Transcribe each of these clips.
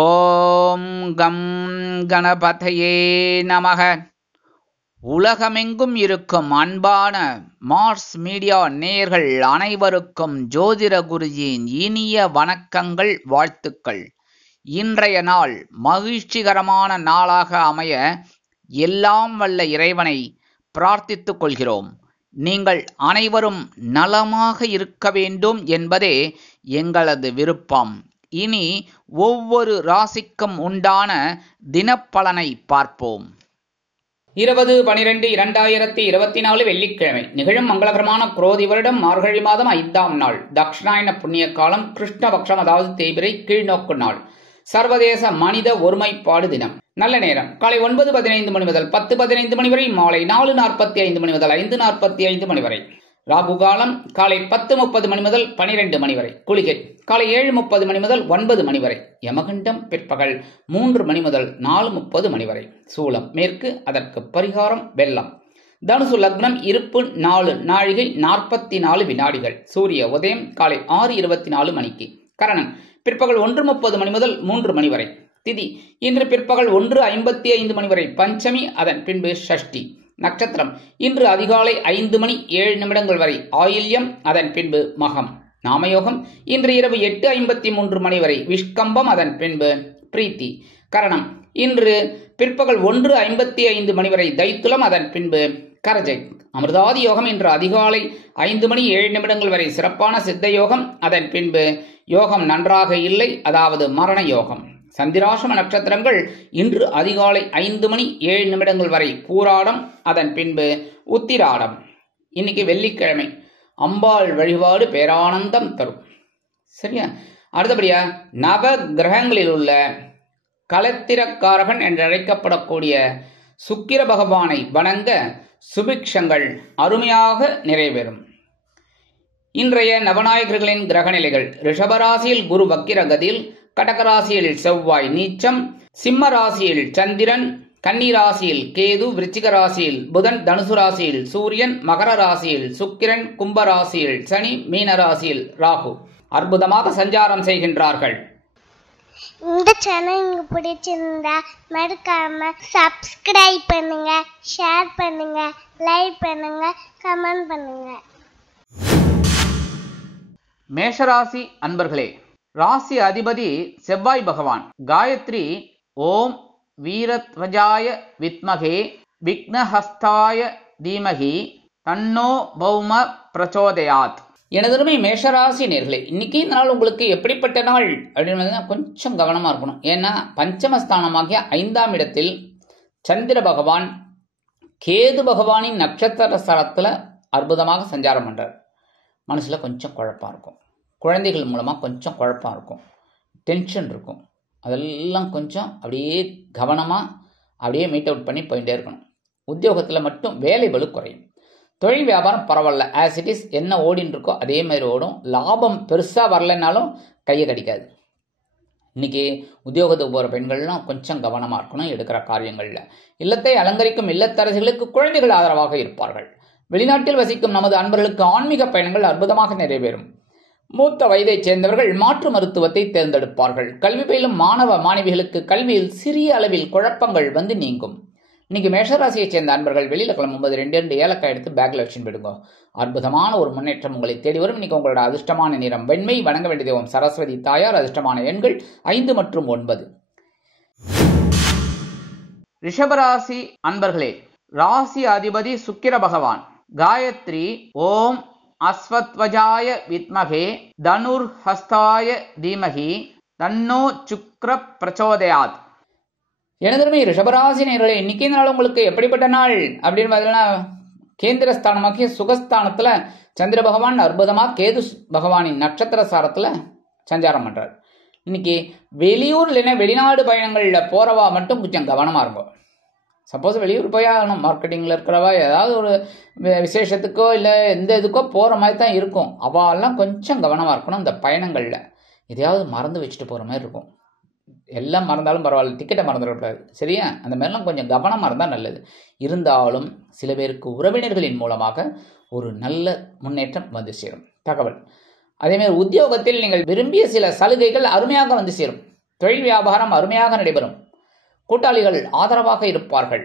ஓம் come கணபதையே நமக. உலகமெங்கும் இருக்கும் அன்பான மார்ஸ் மீடியா நேயர்கள் அனைவருக்கும் ஜோதிட குருஜியின் இனிய வணக்கங்கள், வாழ்த்துக்கள். இன்றைய நாள் மகிழ்ச்சிகரமான நாளாக அமைய எல்லாம் வல்ல இறைவனை பிரார்த்தித்துக் கொள்கிறோம். நீங்கள் அனைவரும் நலமாக இருக்க வேண்டும் என்பதே எங்களது விருப்பம். இனி ஒவ்வொரு ராசிக்கும் உண்டான தினப்பலனை பார்ப்போம். 20/12/2024 வெள்ளிக்கிழமை நிகழும் மங்களகரமான குரோதி வருடம் மார்கழி மாதம் 5ஆம் நாள், தக்ஷணாயன புண்ணிய காலம், கிருஷ்ணபக்ஷம் அதாவது தேய்பிறை கீழ்நோக்கு நாள், சர்வதேச மனித ஒருமைப்பாடு தினம். நல்ல நேரம் காலை 9:15 மணி முதல் 10:15 மணி வரை, மாலை 4:45 மணி முதல் 5:45 மணி வரை. ராகு காலம் காலை 10:30 மணி முதல் 12 மணி வரை. குளிகை காலை 7:30 மணி முதல் 9 மணி வரை. யமகண்டம் பிற்பகல் 3 மணி முதல் 4:30 மணி வரை. சூலம் மேற்கு, அதற்கு பரிகாரம் வெள்ளம். தனுசு லக்னம், இருப்பு 4 நாழிகை 44 வினாடிகள். சூரிய உதயம் காலை 6:24 மணிக்கு. கரணன் பிற்பகல் 1:30 மணி முதல் 3 மணி வரை. திதி இன்று பிற்பகல் 1:55 மணி வரை பஞ்சமி, அதன் பின்பு ஷஷ்டி. நட்சத்திரம் இன்று அதிகாலை 5 மணி 7 நிமிடங்கள் வரை ஆயில்யம், அதன் பின்பு மகம். நாமயோகம் இன்று இரவு 8:53 மணி வரை விஷ்கம்பம், அதன் பின்பு பிரீத்தி. கரணம் இன்று பிற்பகல் 1:55 மணி வரை தைத்துலம், அதன் பின்பு கரஜை. அமிர்தாதி யோகம் இன்று அதிகாலை 5 மணி 7 நிமிடங்கள் வரை சிறப்பான சித்த யோகம், அதன் பின்பு யோகம் நன்றாக இல்லை, அதாவது மரண யோகம். சந்திராசிரம நட்சத்திரங்கள் இன்று அதிகாலை 5 மணி 7 நிமிடங்கள் வரை பூராடம், அதன் பின்பு உத்திராடம். இன்னைக்கு வெள்ளிக்கிழமை. அம்பாள் வழிபாடு பேரானந்தம் தரும். சரியா? அடுத்தபடியா நவ கிரகங்களில் உள்ள கலத்திரக்காரகன் என்று அழைக்கப்படக்கூடிய சுக்கிர பகவானை வணங்க சுபிக்ஷங்கள் அருமையாக நிறைவேறும். இன்றைய நவநாயகர்களின் கிரகநிலைகள்: ரிஷபராசியில் குரு வக்கிரகதியில், கடகராசியில் செவ்வாய் நீச்சம், சிம்ம ராசியில் சந்திரன், கன்னி ராசியில் கேது, விருச்சிக ராசியில் புதன், தனுசு ராசியில் சூரியன், மகர ராசியில் சுக்கிரன், கும்ப ராசியில் சனி, மீன ராசியில் ராகு அற்புதமாக சஞ்சாரம் செய்கின்றார்கள். இந்த சேனல் உங்களுக்கு பிடிச்சிருந்தா மறக்காம சப்ஸ்கிரைப் பண்ணுங்க, ஷேர் பண்ணுங்க, லைக் பண்ணுங்க, கமெண்ட் பண்ணுங்க. மேஷராசி அன்பர்களே, ராசி அதிபதி செவ்வாய் பகவான். காயத்ரி ஓம் வீரத்வஜாய வித்மகே விக்னஹஸ்தாய தீமகி தன்னோ பௌம பிரச்சோதயாத். எனதருமை மேஷராசி நேர்களே, இன்னைக்கு இந்த நாள் உங்களுக்கு எப்படிப்பட்ட நாள் அப்படின்னு கொஞ்சம் கவனமா இருக்கணும். ஏன்னா பஞ்சமஸ்தானமாகிய 5ஆம் இடத்தில் சந்திர பகவான் கேது பகவானின் நட்சத்திர ஸ்தலத்துல அற்புதமாக சஞ்சாரம் பண்றார். மனசுல கொஞ்சம் குழப்பம் இருக்கும், குழந்தைகள் மூலமாக கொஞ்சம் குழப்பம் இருக்கும், டென்ஷன் இருக்கும். அதெல்லாம் கொஞ்சம் அப்படியே கவனமாக அப்படியே மீட் அவுட் பண்ணி போயிட்டே இருக்கணும். உத்தியோகத்தில் மட்டும் வேலை பளு குறையும். தொழில் வியாபாரம் பரவாயில்ல, ஆஸ் இட் இஸ் என்ன ஓடின்னு இருக்கோ அதே மாதிரி ஓடும். லாபம் பெருசாக வரலைன்னாலும் கையை கடிக்காது. இன்னைக்கு உத்தியோகத்துக்கு போகிற பெண்கள்லாம் கொஞ்சம் கவனமாக இருக்கணும் எடுக்கிற காரியங்களில். இல்லத்தை அலங்கரிக்கும் இல்லத்தரசிகளுக்கு குழந்தைகள் ஆதரவாக இருப்பார்கள். வெளிநாட்டில் வசிக்கும் நமது அன்பர்களுக்கு ஆன்மீக பயணங்கள் அற்புதமாக நிறைவேறும். மூத்த வயதைச் சேர்ந்தவர்கள் மாற்று மருத்துவத்தை தேர்ந்தெடுப்பார்கள். கல்வி பயிலும் மாணவ மாணவிகளுக்கு கல்வியில் சிறிய அளவில் குழப்பங்கள் வந்து நீங்கும். இன்னைக்கு மேஷராசியைச் சேர்ந்த அன்பர்கள் வெளியில் கிளம்பும்போது 2 ஏலக்காய் எடுத்து பேக்கில் வச்சுன்னு போயிடுங்க. அற்புதமான ஒரு முன்னேற்றம் உங்களை தேடி வரும். இன்னைக்கு உங்களோட அதிர்ஷ்டமான நிறம் வெண்மை. வணங்க வேண்டிய தெய்வம் சரஸ்வதி தாயார். அதிர்ஷ்டமான எண்கள் 5 மற்றும் 9. ரிஷபராசி அன்பர்களே, ராசி அதிபதி சுக்கிர பகவான். காயத்ரி ஓம் அஸ்வத்வஜாய வித்மகே தனுர் ஹஸ்தாய தீமகி தன்னோ சுக்ர பிரச்சோதயாத். எனதருமை ரிஷபராசி நேயர்களே, இன்னைக்கு நாள் உங்களுக்கு எப்படிப்பட்ட நாள் அப்படின்னு பார்த்தீங்கன்னா, கேந்திரஸ்தானமாக்கிய சுகஸ்தானத்துல சந்திர பகவான் அற்புதமாக கேது பகவானின் நட்சத்திர சாரத்துல சஞ்சாரம் பண்றார். இன்னைக்கு வெளியூர் இல்லைன்னா வெளிநாடு பயணங்களில் போறவா மட்டும் கொஞ்சம் கவனமா இருக்கும். சப்போஸ் வெளியூர் போய் ஆகணும், மார்க்கெட்டிங்கில் இருக்கிறவா ஏதாவது ஒரு விசேஷத்துக்கோ இல்லை எந்த இதுக்கோ போகிற மாதிரி தான் இருக்கும். அவெல்லாம் கொஞ்சம் கவனமாக இருக்கணும். இந்த பயணங்களில் எதையாவது மறந்து வச்சுட்டு போகிற மாதிரி இருக்கும். எல்லாம் மறந்தாலும் பரவாயில்ல, டிக்கெட்டை மறந்துடக்கூடாது. சரியா? அந்த மாதிரிலாம் கொஞ்சம் கவனமாக இருந்தால் நல்லது. இருந்தாலும் சில பேருக்கு உறவினர்களின் மூலமாக ஒரு நல்ல முன்னேற்றம் வந்து சேரும். தகவல் அதேமாதிரி உத்தியோகத்தில் நீங்கள் விரும்பிய சில சலுகைகள் அருமையாக வந்து சேரும். தொழில் வியாபாரம் அருமையாக நடைபெறும். கூட்டாளிகள் ஆதரவாக இருப்பார்கள்.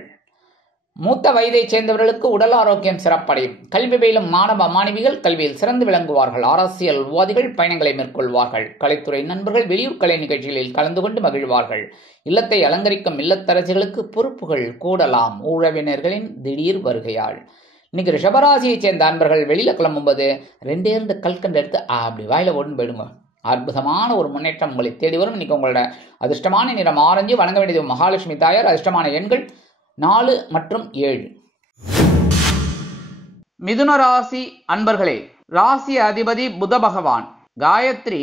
மூத்த வயதைச் சேர்ந்தவர்களுக்கு உடல் ஆரோக்கியம் சிறப்படையும். கல்வி பயிலும் மாணவ மாணவிகள் கல்வியில் சிறந்து விளங்குவார்கள். அரசியல்வாதிகள் பயணங்களை மேற்கொள்வார்கள். கலைத்துறை நண்பர்கள் வெளியூர் கலை நிகழ்ச்சிகளில் கலந்து கொண்டு மகிழ்வார்கள். இல்லத்தை அலங்கரிக்கும் இல்லத்தரசிகளுக்கு பொறுப்புகள் கூடலாம். உறவினர்களின் திடீர் வருகையால். இன்னைக்கு ரிஷபராசியைச் சேர்ந்த அன்பர்கள் வெளியில கிளம்பும்போது 2 கல்கண்டு எடுத்து அப்படி வாயில ஓடுன்னு போயிடுங்க. அற்புதமான ஒரு முன்னேற்றம் உங்களை தேடி வரும். இன்னைக்கு உங்களோட அதிர்ஷ்டமான நிறம் ஆரஞ்சு. வணங்க வேண்டியது மகாலட்சுமி தாயார். அதிர்ஷ்டமான எண்கள் 4 மற்றும் 7. மிதுன ராசி அன்பர்களே, ராசி அதிபதி புத பகவான். காயத்ரி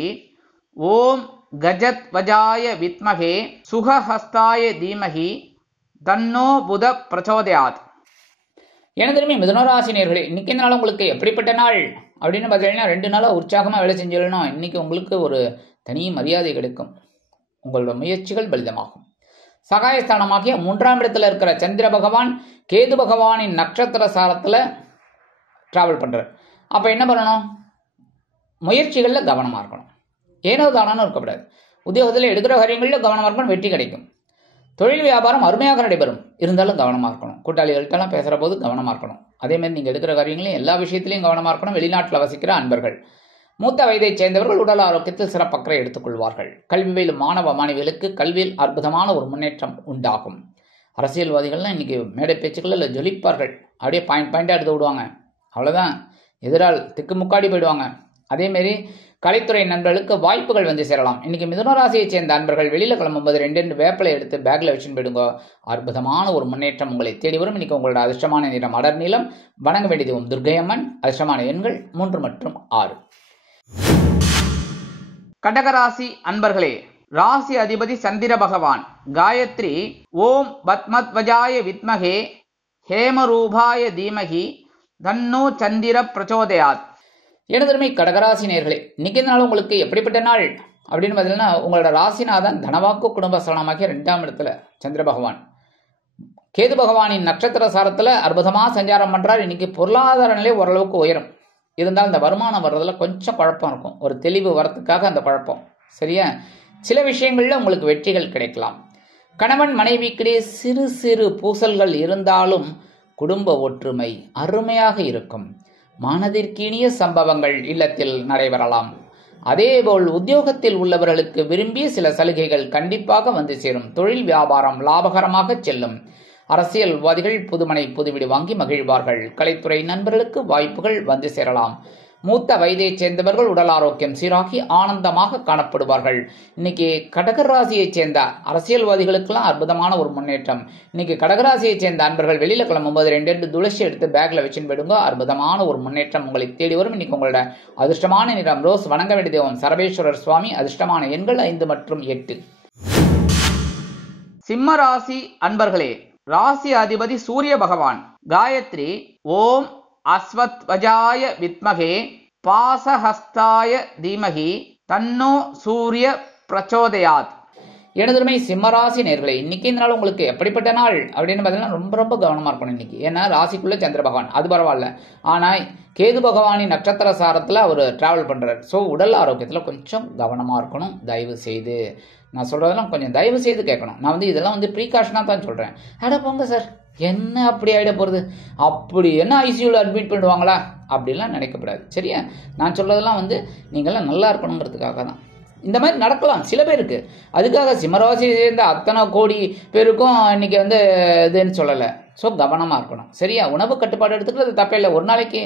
ஓம் கஜத் வஜாய வித்மகே சுகஹஸ்தாய தீமகி தன்னோ புத பிரச்சோதயாத். எனதுமே மிதுனராசினியர்களே, இன்னைக்கு இந்த நாள் உங்களுக்கு எப்படிப்பட்ட நாள் அப்படின்னு பார்த்தீங்கன்னா 2 நாளாக உற்சாகமாக வேலை செஞ்சிடணும். இன்னைக்கு உங்களுக்கு ஒரு தனி மரியாதை கிடைக்கும். உங்களோட முயற்சிகள் பலிதமாகும். சகாயஸ்தானமாகிய 3ஆம் இடத்துல இருக்கிற சந்திர பகவான் கேது பகவானின் நட்சத்திர சாரத்தில் டிராவல் பண்ணுறார். அப்போ என்ன பண்ணணும்? முயற்சிகளில் கவனமாக இருக்கணும். ஏனோ தானோன்னு இருக்கக்கூடாது. உத்தியோகத்தில் எடுக்கிற காரியங்களில் கவனமாக இருக்கணும். வெற்றி கிடைக்கும். தொழில் வியாபாரம் அருமையாக நடைபெறும். இருந்தாலும் கவனமாக இருக்கணும். கூட்டாளிகள்கிட்டலாம் பேசுகிற போது கவனமாக இருக்கணும். அதேமாதிரி நீங்கள் எடுக்கிற காரியங்களையும் எல்லா விஷயத்திலையும் கவனமாக இருக்கணும். வெளிநாட்டில் வசிக்கிற அன்பர்கள், மூத்த வயதைச் சேர்ந்தவர்கள் உடல் ஆரோக்கியத்தில் சிறப்பக்கறை எடுத்துக்கொள்வார்கள். கல்வி பயிலும் மாணவ மாணவிகளுக்கு கல்வியில் அற்புதமான ஒரு முன்னேற்றம் உண்டாகும். அரசியல்வாதிகள்லாம் இன்னைக்கு மேடை பேச்சுக்களில் ஜொலிப்பார்கள். அப்படியே பாயிண்டாக எடுத்து விடுவாங்க. அவ்வளோதான், எதிரால் திக்குமுக்காடி போயிடுவாங்க. அதேமாரி கலைத்துறை நண்பர்களுக்கு வாய்ப்புகள் வந்து சேரலாம். இன்னைக்கு மிதுனராசியைச் சேர்ந்த அன்பர்கள் வெளியில் கிளம்பும்போது 2 வேப்பிலை எடுத்து பேக்கில் வச்சுன்னு போயிடுங்க. அற்புதமான ஒரு முன்னேற்றம் உங்களை தேடி வரும். இன்னைக்கு உங்களோட அதிர்ஷ்டமான நிறம் அடர் நீளம். வணங்க வேண்டியது துர்க்கையம்மன். அதிர்ஷ்டமான எண்கள் 3 மற்றும் 6. கடகராசி அன்பர்களே, ராசி அதிபதி சந்திர பகவான். காயத்ரி ஓம் பத்மத்வஜாய வித்மகே ஹேமரூபாய தீமகி தன்னோ சந்திர பிரச்சோதயாத். எனதருமை கடகராசி நேயர்களே, இன்னைக்கு நாள் உங்களுக்கு எப்படிப்பட்ட நாள் அப்படின்னு பார்த்தீங்கன்னா, உங்களோட ராசிநாதன் தனவாக்கு குடும்பஸ்தானமாகிய 2ஆம் இடத்துல சந்திர பகவான் கேது பகவானின் நட்சத்திர சாரத்தில் அற்புதமாக சஞ்சாரம் பண்ணுறார். இன்னைக்கு பொருளாதார நிலை ஓரளவுக்கு உயரும். இருந்தால் இந்த வருமானம் வர்றதுல கொஞ்சம் குழப்பம் இருக்கும். ஒரு தெளிவு வரத்துக்காக அந்த குழப்பம். சரியா? சில விஷயங்களில் உங்களுக்கு வெற்றிகள் கிடைக்கலாம். கணவன் மனைவிக்கிடையே சிறு சிறு பூசல்கள் இருந்தாலும் குடும்ப ஒற்றுமை அருமையாக இருக்கும். மனதிற்கினிய சம்பவங்கள் இல்லத்தில் நடைபெறலாம். அதேபோல் உத்தியோகத்தில் உள்ளவர்களுக்கு விரும்பிய சில சலுகைகள் கண்டிப்பாக வந்து சேரும். தொழில் வியாபாரம் லாபகரமாக செல்லும். அரசியல்வாதிகள் புதுமனை புதுவீடு வாங்கி மகிழ்வார்கள். கலைத்துறை நண்பர்களுக்கு வாய்ப்புகள் வந்து சேரலாம். மூத்த வயதைச் சேர்ந்தவர்கள் உடல் ஆரோக்கியம் சீராகி ஆனந்தமாக காணப்படுவார்கள். இன்னைக்கு கடகராசியைச் சேர்ந்த அரசியல்வாதிகளுக்கெல்லாம் அற்புதமான ஒரு முன்னேற்றம். இன்னைக்கு கடகராசியைச் சேர்ந்த அன்பர்கள் வெளியில கிளம்பும்போது 2 துளசி எடுத்து பேக்ல வச்சுன்னு போயிடுங்க. அற்புதமான ஒரு முன்னேற்றம் உங்களை தேடி வரும். இன்னைக்கு உங்களோட அதிர்ஷ்டமான நிறம் ரோஸ். வணங்க வேண்டிய தெய்வம் சரபேஸ்வரர் சுவாமி. அதிர்ஷ்டமான எண்கள் 5 மற்றும் 8. சிம்ம ராசி அன்பர்களே, ராசி அதிபதி சூரிய பகவான். காயத்ரி ஓம் அஸ்வத்வஜாய வித்மகே பாசஹஸ்தாய தீமகி தன்னோ சூரிய பிரச்சோதயாத். எனதுமை சிம்மராசி நேர்களே, இன்னைக்கு இந்த நாள் உங்களுக்கு எப்படிப்பட்ட நாள் அப்படின்னு பார்த்தீங்கன்னா ரொம்ப ரொம்ப கவனமாக இருக்கணும் இன்னைக்கு. ஏன்னா ராசிக்குள்ள சந்திர பகவான், அது பரவாயில்ல. ஆனால் கேது பகவானின் நட்சத்திர சாரத்தில் அவர் டிராவல் பண்ணுறார். ஸோ உடல் ஆரோக்கியத்தில் கொஞ்சம் கவனமாக இருக்கணும். தயவு செய்து நான் சொல்கிறதெல்லாம் கொஞ்சம் தயவு செய்து கேட்கணும். நான் இதெல்லாம் ப்ரீகாஷனாக தான் சொல்கிறேன். அட போங்க சார், என்ன அப்படி ஆகிட போகிறது, அப்படி என்ன ஐசியூவில் அட்மிட் பண்ணுவாங்களா அப்படிலாம் நினைக்கப்படாது. சரியா? நான் சொல்கிறதெல்லாம் நீங்கள்லாம் நல்லா இருக்கணுங்கிறதுக்காக தான். இந்த மாதிரி நடக்கலாம் சில பேருக்கு. அதுக்காக சிம்மராசி சேர்ந்த அத்தனை கோடி பேருக்கும் இன்னைக்கு இதுன்னு சொல்லலை. ஸோ கவனமாக இருக்கணும். சரியா? உணவு கட்டுப்பாடு எடுத்துக்கிறது தப்பே இல்லை. ஒரு நாளைக்கு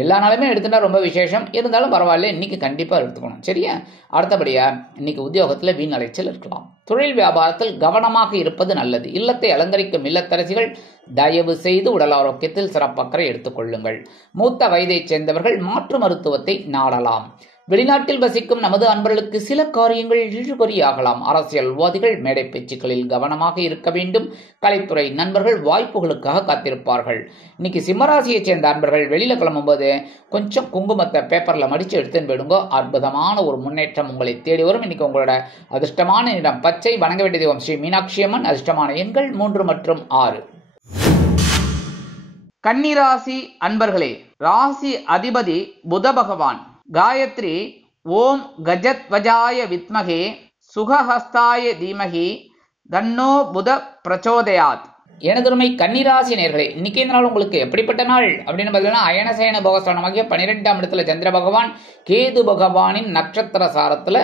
எல்லா நாளுமே எடுத்துட்டா ரொம்ப விசேஷம். இருந்தாலும் பரவாயில்ல, இன்னைக்கு கண்டிப்பாக எடுத்துக்கணும். சரியா? அடுத்தபடியாக இன்னைக்கு உத்தியோகத்தில் வீண் அலைச்சல் இருக்கலாம். தொழில் வியாபாரத்தில் கவனமாக இருப்பது நல்லது. இல்லத்தை அலங்கரிக்கும் இல்லத்தரசிகள் தயவு செய்து உடல் ஆரோக்கியத்தில் சிறப்பக்கறை எடுத்துக்கொள்ளுங்கள். மூத்த வயதைச் சேர்ந்தவர்கள் மாற்று மருத்துவத்தை நாடலாம். வெளிநாட்டில் வசிக்கும் நமது அன்பர்களுக்கு சில காரியங்கள் இழுபறியாகலாம். அரசியல்வாதிகள் மேடை பேச்சுக்களில் கவனமாக இருக்க வேண்டும். கலைத்துறை நண்பர்கள் வாய்ப்புகளுக்காக காத்திருப்பார்கள். இன்னைக்கு சிம்மராசியைச் சேர்ந்த அன்பர்கள் வெளியில கிளம்பும்போது கொஞ்சம் குங்குமத்தை பேப்பர்ல மடிச்சு எடுத்துன்னு போயிடுங்க. அற்புதமான ஒரு முன்னேற்றம் உங்களை தேடி வரும். இன்னைக்கு உங்களோட அதிர்ஷ்டமான நிறம் பச்சை. வணங்க வேண்டிய தெய்வம் ஸ்ரீ மீனாட்சி அம்மன். அதிர்ஷ்டமான எண்கள் 3 மற்றும் 6. கன்னிராசி அன்பர்களே, ராசி அதிபதி புத பகவான். காயத்ரி ஓம் கஜத்வஜாய வித்மகே சுகஹஸ்தாய தீமஹி தன்னோ புத பிரச்சோதயாத். எனதுமை கன்னிராசி நேர்களே, இன்னைக்கு இந்த நாள் உங்களுக்கு எப்படிப்பட்ட நாள் அப்படின்னு பார்த்தீங்கன்னா, அயனசேன போகஸ்தானமாகிய 12ஆம் இடத்துல சந்திர பகவான் கேது பகவானின் நட்சத்திர சாரத்துல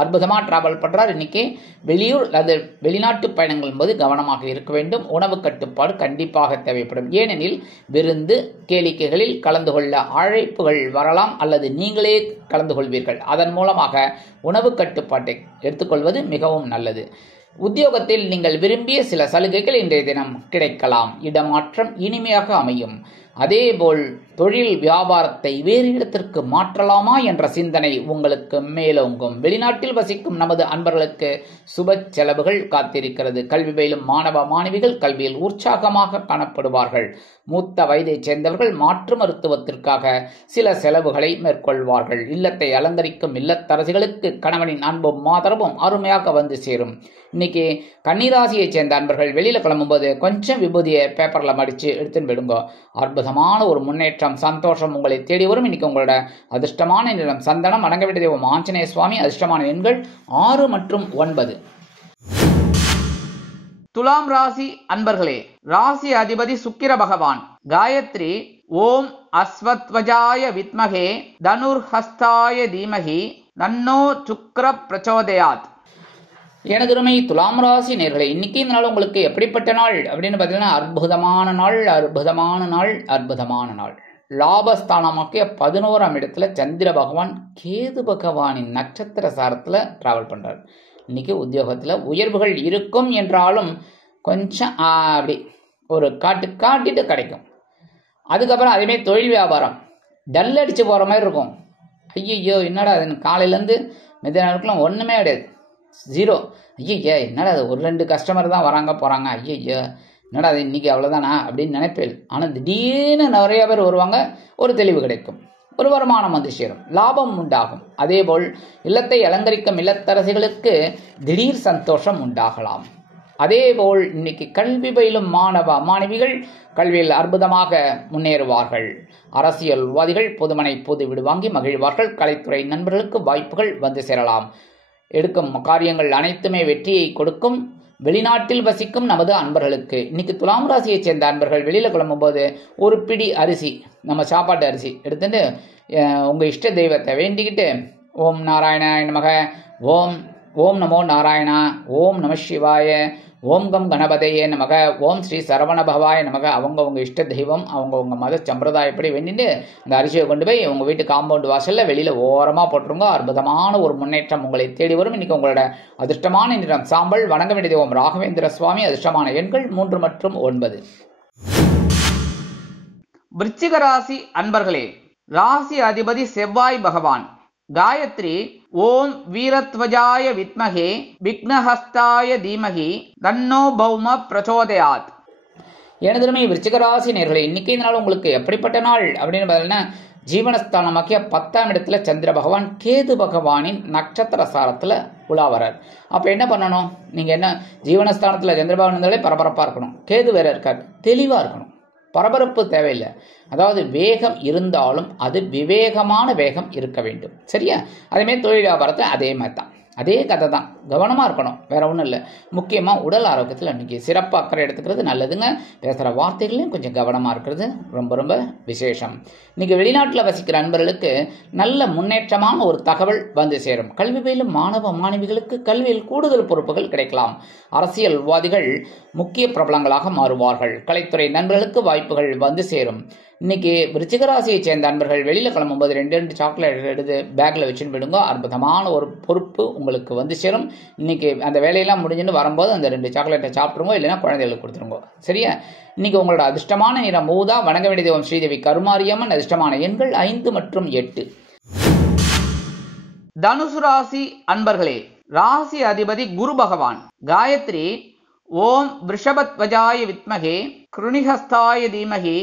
அற்புதமா டிராவல் பண்றார். இன்னைக்கு வெளியூர் அல்லது வெளிநாட்டு பயணங்கள் போது கவனமாக இருக்க வேண்டும். உணவு கட்டுப்பாடு கண்டிப்பாக தேவைப்படும். ஏனெனில் விருந்து கேளிக்கைகளில் கலந்து கொள்ள அழைப்புகள் வரலாம் அல்லது நீங்களே கலந்து கொள்வீர்கள். அதன் மூலமாக உணவு கட்டுப்பாட்டை எடுத்துக்கொள்வது மிகவும் நல்லது. உத்தியோகத்தில் நீங்கள் விரும்பிய சில சலுகைகள் இன்றைய தினம் கிடைக்கலாம். இடமாற்றம் இனிமையாக அமையும். அதேபோல் தொழில் வியாபாரத்தை வேறு இடத்திற்கு மாற்றலாமா என்ற சிந்தனை உங்களுக்கு மேலோங்கும். வெளிநாட்டில் வசிக்கும் நமது அன்பர்களுக்கு சுப செலவுகள் காத்திருக்கிறது. கல்வி பயிலும் மாணவ மாணவிகள் கல்வியில் உற்சாகமாக காணப்படுவார்கள். மூத்த வயதைச் சேர்ந்தவர்கள் மாற்று மருத்துவத்திற்காக சில செலவுகளை மேற்கொள்வார்கள். இல்லத்தை அலங்கரிக்கும் இல்லத்தரசிகளுக்கு கணவனின் அன்பும் ஆதரவும் அருமையாக வந்து சேரும். இன்னைக்கு கன்னிராசியைச் சேர்ந்த அன்பர்கள் வெளியில கிளம்பும்போது கொஞ்சம் விபூதியை பேப்பர்ல மடிச்சு எடுத்துன்னு விடுங்க. அற்புதமான ஒரு முன்னேற்றம் சந்தோஷம் உங்களை தேடி வரும். இன்னைக்கு உங்களோட அதிர்ஷ்டமான நிறம் சந்தனம். வணங்க வேண்டிய தெய்வம் ஆஞ்சநேய சுவாமி. அதிர்ஷ்டமான எண்கள் 6 மற்றும் 9. துலாம் ராசி அன்பர்களே, ராசி அதிபதி சுக்கிர பகவான். காயத்ரி ஓம் அஸ்வத்வஜாய வித்மகே தனுர்ஹஸ்தாய தீமஹி தன்னோ சுக்ர பிரச்சோதயாத். எனதுமை துலாம் ராசி நேர்களே, இன்னைக்கு இந்த நாள் உங்களுக்கு எப்படிப்பட்ட நாள் அப்படின்னு பார்த்தீங்கன்னா, அற்புதமான நாள், அற்புதமான நாள், அற்புதமான நாள். லாபஸ்தானமாக்கிய 11ஆம் இடத்துல சந்திர பகவான் கேது பகவானின் நட்சத்திர சாரத்துல டிராவல் பண்றார். இன்னைக்கு உத்தியோகத்துல உயர்வுகள் இருக்கும் என்றாலும் கொஞ்சம் அப்படி ஒரு காட்டிட்டு கிடைக்கும். அதுக்கப்புறம் அதேமாதிரி தொழில் வியாபாரம் டல் அடிச்சு போற மாதிரி இருக்கும். ஐயோ என்னடா அது காலையிலேருந்து மெத்த நாளுக்குலாம் ஒன்றுமே கிடையாது, ஜீரோ. ஐயய்யா என்னடா அது 1-2 கஸ்டமர் தான் வராங்க போகிறாங்க, ஐயய்யா என்னடா அது இன்றைக்கி அவ்வளோதானா அப்படின்னு நினைப்பேன். ஆனால் திடீர்னு நிறைய பேர் வருவாங்க, ஒரு தெளிவு கிடைக்கும், ஒரு வருமானம் வந்து சேரும், லாபம் உண்டாகும். அதேபோல் இல்லத்தை அலங்கரிக்கும் இல்லத்தரசிகளுக்கு திடீர் சந்தோஷம் உண்டாகலாம். அதேபோல் இன்னைக்கு கல்வி பயிலும் மாணவ மாணவிகள் கல்வியில் அற்புதமாக முன்னேறுவார்கள். அரசியல்வாதிகள் பொதுமனை பொது வீடு வாங்கி மகிழ்வார்கள். கலைத்துறை நண்பர்களுக்கு வாய்ப்புகள் வந்து சேரலாம். எடுக்கும் காரியங்கள் அனைத்துமே வெற்றியை கொடுக்கும். வெளிநாட்டில் வசிக்கும் நமது அன்பர்களுக்கு இன்னைக்கு துலாம் ராசியைச் சேர்ந்த அன்பர்கள் வெளியில கிளம்பும்போது ஒரு பிடி அரிசி, நம்ம சாப்பாட்டு அரிசி எடுத்துட்டு உங்க இஷ்ட தெய்வத்தை வேண்டிக்கிட்டு ஓம் நாராயணாய நமக, ஓம் நமோ நாராயணா, ஓம் நம சிவாய, ஓம் கம் கணபதையே நமக, ஓம் ஸ்ரீ சரவண பவாய நமக, அவங்க இஷ்ட தெய்வம் அவங்கவுங்க மத சம்பிரதாயப்படி வேண்டிட்டு அந்த அரிசியை கொண்டு போய் உங்கள் வீட்டு காம்பவுண்ட் வாசலில் வெளியில் ஓரமாக போட்டுருங்க. அற்புதமான ஒரு முன்னேற்றம் உங்களை தேடி வரும். இன்னைக்கு உங்களோட அதிர்ஷ்டமான நிறம் சாம்பல். வணங்க வேண்டிய தெய்வம் ராகவேந்திர சுவாமி. அதிர்ஷ்டமான எண்கள் 3 மற்றும் 9. விருச்சிக ராசி அன்பர்களே, ராசி அதிபதி செவ்வாய் பகவான். காயத்ரி ஓம் வீரத்வஜாய வித்மகே விக்னஹஸ்தாய தீமகி தன்னோ பௌம பிரச்சோதயாத். எனதுமே விருச்சிக ராசி நேர்களே, இன்னைக்கு இந்த நாள் உங்களுக்கு எப்படிப்பட்ட நாள் அப்படின்னு பார்த்தீங்கன்னா, ஜீவனஸ்தானமாக்கிய 10ஆம் இடத்துல சந்திர பகவான் கேது பகவானின் நட்சத்திர சாரத்துல உலாவரார். அப்ப என்ன பண்ணணும், நீங்க என்ன ஜீவனஸ்தானத்துல சந்திர பகவான் இருந்தாலே பரபரப்பா இருக்கணும். கேது வேற இருக்காரு, தெளிவா இருக்கணும், பரபரப்பு தேவையில்லை. அதாவது வேகம் இருந்தாலும் அது விவேகமான வேகம் இருக்க வேண்டும், சரியா? அதேமாதிரி தொழில் வியாபாரத்தை அதே மாதிரி தான், அதே கதை தான். கவனமாக இருக்கணும், வேற ஒன்றும் இல்லை. முக்கியமாக உடல் ஆரோக்கியத்தில் இன்னைக்கு சிறப்பு அக்கறை எடுத்துக்கிறது நல்லதுங்க. பேசுகிற வார்த்தைகளையும் கொஞ்சம் கவனமாக இருக்கிறது ரொம்ப ரொம்ப விசேஷம். இன்னைக்கு வெளிநாட்டில் வசிக்கிற அன்பர்களுக்கு நல்ல முன்னேற்றமான ஒரு தகவல் வந்து சேரும். கல்வி பயிலும் மாணவ மாணவிகளுக்கு கல்வியில் கூடுதல் பொறுப்புகள் கிடைக்கலாம். அரசியல்வாதிகள் முக்கிய பிரபலங்களாக மாறுவார்கள். கலைத்துறை நண்பர்களுக்கு வாய்ப்புகள் வந்து சேரும். இன்னைக்கு விருச்சிக ராசியை சேர்ந்த அன்பர்கள் வெளியில கிளம்பும்போது 2 சாக்லேட் எடுத்து பேக்ல வச்சுன்னு போயிடுங்க. அற்புதமான ஒரு பொறுப்பு உங்களுக்கு வந்து சேரும். இன்னைக்கு அந்த வேலையெல்லாம் முடிஞ்சுன்னு வரும்போது அந்த 2 சாக்லேட்டை சாப்பிடுங்க, இல்லைன்னா குழந்தைகளுக்கு கொடுத்துருங்க, சரியா? இன்னைக்கு உங்களோட அதிர்ஷ்டமான நிறம் ஊதா. வணங்க வேண்டிய தெய்வம் ஸ்ரீதேவி கருமாரியம்மன். அதிர்ஷ்டமான எண்கள் 5 மற்றும் 8. தனுசு ராசி அன்பர்களே, ராசி அதிபதி குரு பகவான். காயத்ரி ஓம் விருஷபத்வஜாய வித்மகே கிருணிஹஸ்தாய தீமகி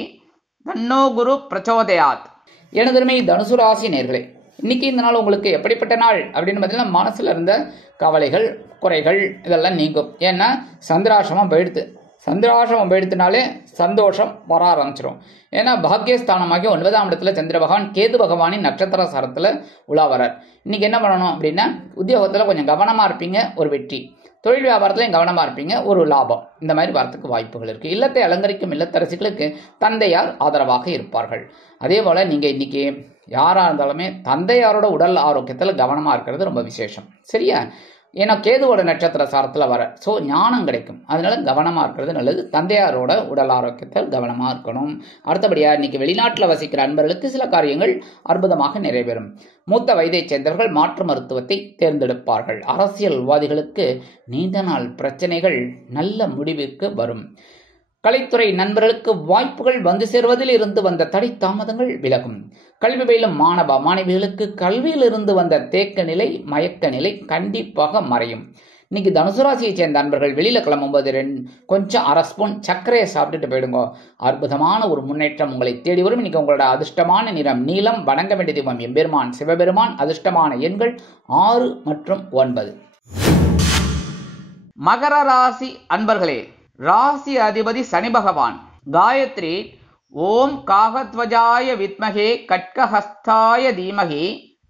தன்னோ குரு பிரச்சோதயாத். எனதுமே தனுசு ராசி நேர்களே, இன்னைக்கு இந்த நாள் உங்களுக்கு எப்படிப்பட்ட நாள் அப்படின்னு பார்த்தீங்கன்னா, மனசுல இருந்த கவலைகள் குறைகள் இதெல்லாம் நீங்கும். ஏன்னா சந்திராசிரமம் போயிடுது. சந்திராசிரமம் எடுத்தினாலே சந்தோஷம் வர ஆரம்பிச்சிடும். ஏன்னா பாக்கியஸ்தானமாகி 9ஆம் இடத்துல சந்திர பகவான் கேது பகவானின் நட்சத்திர சாரத்தில் உலா வரார். இன்னைக்கு என்ன பண்ணணும் அப்படின்னா, உத்தியோகத்தில் கொஞ்சம் கவனமாக இருப்பீங்க, ஒரு வெற்றி. தொழில் வியாபாரத்திலையும் கவனமாக இருப்பீங்க, ஒரு லாபம். இந்த மாதிரி வரத்துக்கு வாய்ப்புகள் இருக்குது. இல்லத்தை அலங்கரிக்கும் இல்லத்தரசிகளுக்கு தந்தையார் ஆதரவாக இருப்பார்கள். அதே போல் நீங்கள் இன்னைக்கு யாராக இருந்தாலுமே தந்தையாரோட உடல் ஆரோக்கியத்தில் கவனமாக இருக்கிறது ரொம்ப விசேஷம். சரியா? ஏன்னா கேதுவோட நட்சத்திர சாரத்தில் வர ஸோ ஞானம் கிடைக்கும். அதனால கவனமாக இருக்கிறது நல்லது. தந்தையாரோட உடல் ஆரோக்கியத்தில் கவனமாக இருக்கணும். அடுத்தபடியாக இன்னைக்கு வெளிநாட்டில் வசிக்கிற அன்பர்களுக்கு சில காரியங்கள் அற்புதமாக நிறைவேறும். மூத்த வயதைச் சேர்ந்தவர்கள் மாற்று மருத்துவத்தை தேர்ந்தெடுப்பார்கள். அரசியல்வாதிகளுக்கு நீண்ட நாள் பிரச்சனைகள் நல்ல முடிவுக்கு வரும். கலைத்துறை நண்பர்களுக்கு வாய்ப்புகள் வந்து சேர்வதில் இருந்து வந்த தடை தாமதங்கள் விலகும். கல்வி பயிலும் மாணவ மாணவிகளுக்கு கல்வியில் இருந்து வந்த தேக்க நிலை மயக்க நிலை கண்டிப்பாக மறையும். இன்னைக்கு தனுசு ராசியை சேர்ந்த நண்பர்கள் வெளியில கிளம்பும்போது கொஞ்சம் அரை ஸ்பூன் சர்க்கரையை சாப்பிட்டுட்டு போயிடுங்க. அற்புதமான ஒரு முன்னேற்றம் உங்களை தேடி வரும். இன்னைக்கு உங்களோட அதிர்ஷ்டமான நிறம் நீலம். வணங்க வேண்டிய தெய்வம் எம்பெருமான் சிவபெருமான். அதிர்ஷ்டமான எண்கள் 6 மற்றும் 9. மகர ராசி அன்பர்களே, ராசி அதிபதி சனி பகவான். காயத்ரி ஓம் காகத்வஜாய வித்மகே கட்கஹஸ்தாய தீமகி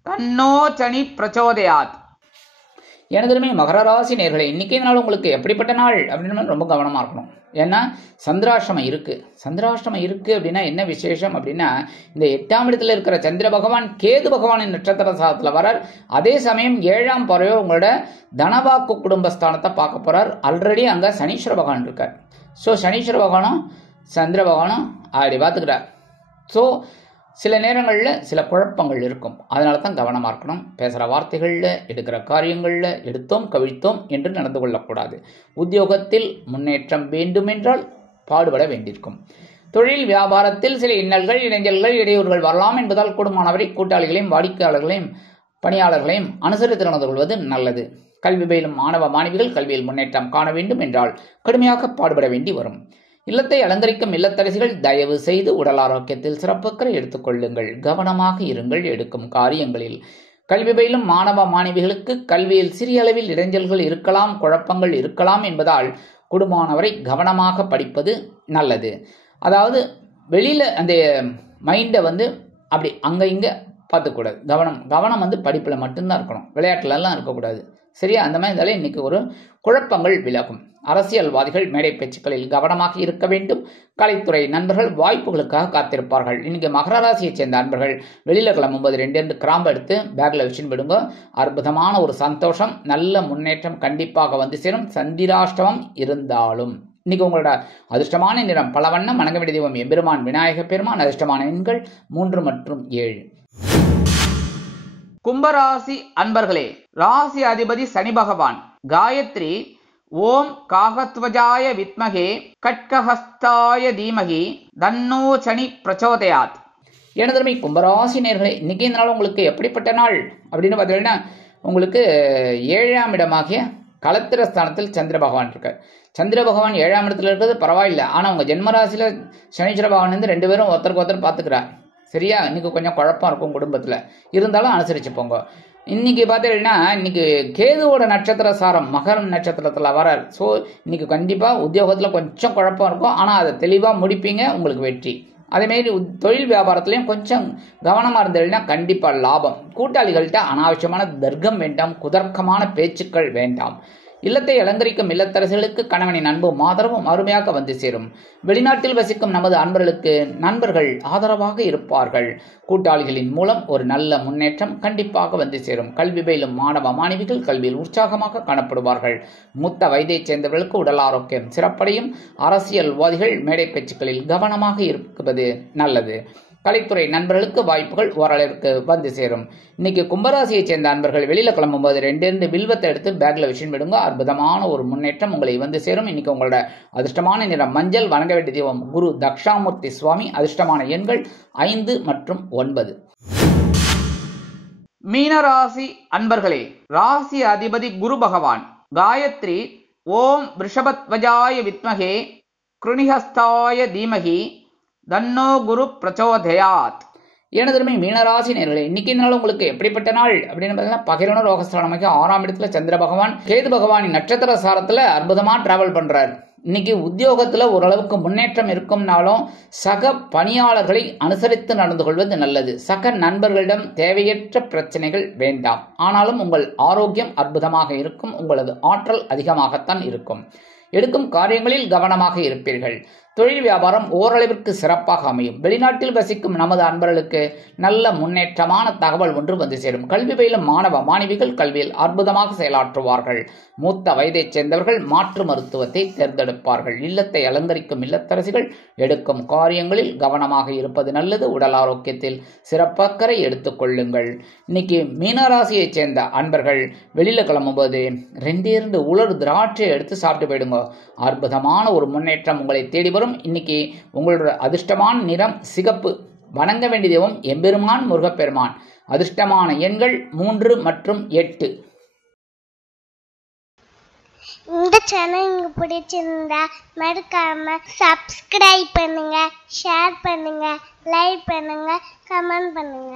தன்னோ சனி பிரச்சோதயாத். எனதுமே மகர ராசி நேயர்களே, இன்னைக்கு நாள் உங்களுக்கு எப்படிப்பட்ட நாள் அப்படின்னு ரொம்ப கவனமாக இருக்கணும். ஏன்னா சந்திராஷ்டமம் இருக்குது. சந்திராஷ்டமம் இருக்குது அப்படின்னா என்ன விசேஷம் அப்படின்னா, இந்த 8ஆம் இடத்துல இருக்கிற சந்திர பகவான் கேது பகவானின் நட்சத்திர சாரத்தில் வரார். அதே சமயம் 7ஆம் பார்வையோ உங்களோட தனவாக்கு குடும்பஸ்தானத்தை பார்க்க போகிறார். ஆல்ரெடி அங்கே சனீஸ்வர பகவான் இருக்கார். ஸோ சனீஸ்வர பகவானும் சந்திர பகவானும் அப்படி பார்த்துக்கிறார். ஸோ சில நேரங்களில் சில குழப்பங்கள் இருக்கும். அதனால தான் கவனமாக இருக்கணும். பேசுகிற வார்த்தைகளில், எடுக்கிற காரியங்களில் எடுத்தோம் கவிழ்த்தோம் என்று நடந்து கொள்ளக்கூடாது. உத்தியோகத்தில் முன்னேற்றம் வேண்டுமென்றால் பாடுபட வேண்டியிருக்கும். தொழில் வியாபாரத்தில் சில இன்னல்கள் இடைஞ்சல்கள் இடையூறுகள் வரலாம் என்பதால் கூடுமானவரை கூட்டாளிகளையும் வாடிக்கையாளர்களையும் பணியாளர்களையும் அனுசரித்து நடந்து கொள்வது நல்லது. கல்வி பயிலும் மாணவ மாணவிகள் கல்வியில் முன்னேற்றம் காண வேண்டும் என்றால் கடுமையாக பாடுபட வேண்டி வரும். இல்லத்தை அலங்கரிக்கும் இல்லத்தரசிகள் தயவு செய்து உடல் ஆரோக்கியத்தில் சிறப்புக்களை எடுத்துக்கொள்ளுங்கள். கவனமாக இருங்கள் எடுக்கும் காரியங்களில். கல்வி பயிலும் மாணவ மாணவிகளுக்கு கல்வியில் சிறிய அளவில் இடைஞ்சல்கள் இருக்கலாம், குழப்பங்கள் இருக்கலாம் என்பதால் குடும்பமானவரை கவனமாக படிப்பது நல்லது. அதாவது வெளியில் அந்த மைண்டை அப்படி அங்கே இங்கே பார்த்துக்கூடாது. கவனம் படிப்பில் மட்டும்தான் இருக்கணும், விளையாட்டுலலாம் இருக்கக்கூடாது. சரியா? அந்த மாதிரி இருந்தாலே இன்னைக்கு ஒரு குழப்பங்கள் விலகும். அரசியல்வாதிகள் மேடை பேச்சுக்களில் கவனமாக இருக்க வேண்டும். கலைத்துறை நண்பர்கள் வாய்ப்புகளுக்காக காத்திருப்பார்கள். இன்னைக்கு மகர ராசியை சேர்ந்த நண்பர்கள் வெளியில கிளம்பும்போது 2 கிராம்பு எடுத்து பேக்ல வச்சுன்னு விடுங்க. அற்புதமான ஒரு சந்தோஷம், நல்ல முன்னேற்றம் கண்டிப்பாக வந்து சேரும். சந்திராஷ்டமம் இருந்தாலும் இன்னைக்கு உங்களோட அதிர்ஷ்டமான நிறம் பலவண்ணம். வணங்க வேண்டிய தெய்வம் எம்பெருமான் விநாயக பெருமான். அதிர்ஷ்டமான எண்கள் 3 மற்றும் 7. கும்பராசி அன்பர்களே, ராசி அதிபதி சனி பகவான். காயத்ரி ஓம் காகத்வஜாய வித்மகே கட்கஹஸ்தாய தீமகி தன்னோ சனி பிரச்சோதயாத். எனதுமே கும்பராசி நேயர்களே, இன்னைக்கு இந்த நாள் உங்களுக்கு எப்படிப்பட்ட நாள் அப்படின்னு பார்த்தீங்கன்னா, உங்களுக்கு 7ஆம் இடமாகிய களத்திர ஸ்தானத்தில் சந்திர பகவான் இருக்கார். சந்திர பகவான் 7ஆம் இடத்துல இருக்கிறது பரவாயில்லை. ஆனால் உங்கள் ஜென்மராசியில் சனீஸ்வர பகவான் 2 பேரும் ஒருத்தருக்கு ஒருத்தர் பார்த்துக்கிறார். சரியா? இன்னைக்கு கொஞ்சம் குழப்பம் இருக்கும் குடும்பத்தில், இருந்தாலும் அனுசரிச்சு போங்க. இன்னைக்கு பார்த்தீங்கன்னா, இன்னைக்கு கேதுவோட நட்சத்திர சாரம் மகரம் நட்சத்திரத்தில் வரார். ஸோ இன்னைக்கு கண்டிப்பாக உத்தியோகத்தில் கொஞ்சம் குழப்பம் இருக்கும், ஆனால் அதை தெளிவாக முடிப்பீங்க, உங்களுக்கு வெற்றி. அதேமாரி தொழில் வியாபாரத்துலையும் கொஞ்சம் கவனமாக இருந்ததுன்னா கண்டிப்பாக லாபம். கூட்டாளிகள்கிட்ட அனாவசியமான தர்க்கம் வேண்டாம், குதர்க்கமான பேச்சுக்கள் வேண்டாம். இல்லத்தை அலங்கரிக்கும் இல்லத்தரசிகளுக்கு கணவனின் அன்பும் ஆதரவும் அருமையாக வந்து சேரும். வெளிநாட்டில் வசிக்கும் நமது அன்பர்களுக்கு நண்பர்கள் ஆதரவாக இருப்பார்கள். கூட்டாளிகளின் மூலம் ஒரு நல்ல முன்னேற்றம் கண்டிப்பாக வந்து சேரும். கல்வி பயிலும் மாணவ மாணவிகள் கல்வியில் உற்சாகமாக காணப்படுவார்கள். மூத்த வயதைச் சேர்ந்தவர்களுக்கு உடல் ஆரோக்கியம் சிறப்படையும். அரசியல்வாதிகள் மேடை பேச்சுக்களில் கவனமாக இருப்பது நல்லது. கலைத்துறை நண்பர்களுக்கு வாய்ப்புகள் ஓரளவிற்கு வந்து சேரும். இன்னைக்கு கும்பராசியை சேர்ந்த நண்பர்கள் வெளியில கிளம்பும்போது 2 வில்வத்தை எடுத்து பேக்ல விஷயம் விடுங்க. அற்புதமான ஒரு முன்னேற்றம் உங்களை வந்து சேரும். இன்னைக்கு உங்களோட அதிர்ஷ்டமான நிறம் மஞ்சள். வணங்க வேண்டிய தெய்வம் குரு தக்ஷாமூர்த்தி சுவாமி. அதிர்ஷ்டமான எண்கள் 5 மற்றும் 9. மீனராசி அன்பர்களே, ராசி அதிபதி குரு பகவான். காயத்ரி ஓம் ரிஷபத்வஜாய வித்மகே கிருணிஹஸ்தாய தீமகி தன்னோ குரு பிரச்சோதயாத். எனதுமே மீனராசி நேயர்களே, இன்னைக்கு நாள் உங்களுக்கு எப்படிப்பட்ட நாள் அப்படின்னு பார்த்தீங்கன்னா, பகிரன ரோகஸ்தானமாக 6ஆம் இடத்துல சந்திர பகவான் கேது பகவானின் நட்சத்திர சாரத்தில் அற்புதமாக டிராவல் பண்றாரு. இன்னைக்கு உத்தியோகத்துல ஓரளவுக்கு முன்னேற்றம் இருக்கும்னாலும் சக பணியாளர்களை அனுசரித்து நடந்து கொள்வது நல்லது. சக நண்பர்களிடம் தேவையற்ற பிரச்சனைகள் வேண்டாம். ஆனாலும் உங்கள் ஆரோக்கியம் அற்புதமாக இருக்கும். உங்களது ஆற்றல் அதிகமாகத்தான் இருக்கும். எடுக்கும் காரியங்களில் கவனமாக இருப்பீர்கள். தொழில் வியாபாரம் ஓரளவிற்கு சிறப்பாக அமையும். வெளிநாட்டில் வசிக்கும் நமது அன்பர்களுக்கு நல்ல முன்னேற்றமான தகவல் ஒன்று வந்து சேரும். கல்வி பயிலும் மாணவ மாணவிகள் கல்வியில் அற்புதமாக செயலாற்றுவார்கள். மூத்த வயதைச் சேர்ந்தவர்கள் மாற்று மருத்துவத்தை தேர்ந்தெடுப்பார்கள். இல்லத்தை அலங்கரிக்கும் இல்லத்தரசிகள் எடுக்கும் காரியங்களில் கவனமாக இருப்பது நல்லது. உடல் ஆரோக்கியத்தில் சிறப்பக்கறை எடுத்துக் கொள்ளுங்கள். இன்னைக்கு மீனராசியைச் சேர்ந்த அன்பர்கள் வெளியில கிளம்பும்போது 2 உலர் திராட்சையை எடுத்து சாப்பிட்டு போயிடுங்க. அற்புதமான ஒரு முன்னேற்றம் உங்களை தேடி வரும். இன்னைக்கு உங்களோட அதிர்ஷ்டமான நிறம் சிகப்பு. வணங்க வேண்டிய தெய்வம் எம்பெருமான் முருகப்பெருமான். அதிர்ஷ்டமான எண்கள் 3 மற்றும் 8. இந்த சேனல் உங்களுக்கு பிடிச்சிருந்தா மறக்காம சப்ஸ்கிரைப் பண்ணுங்க, ஷேர் பண்ணுங்க, லைக் பண்ணுங்க, கமெண்ட் பண்ணுங்க.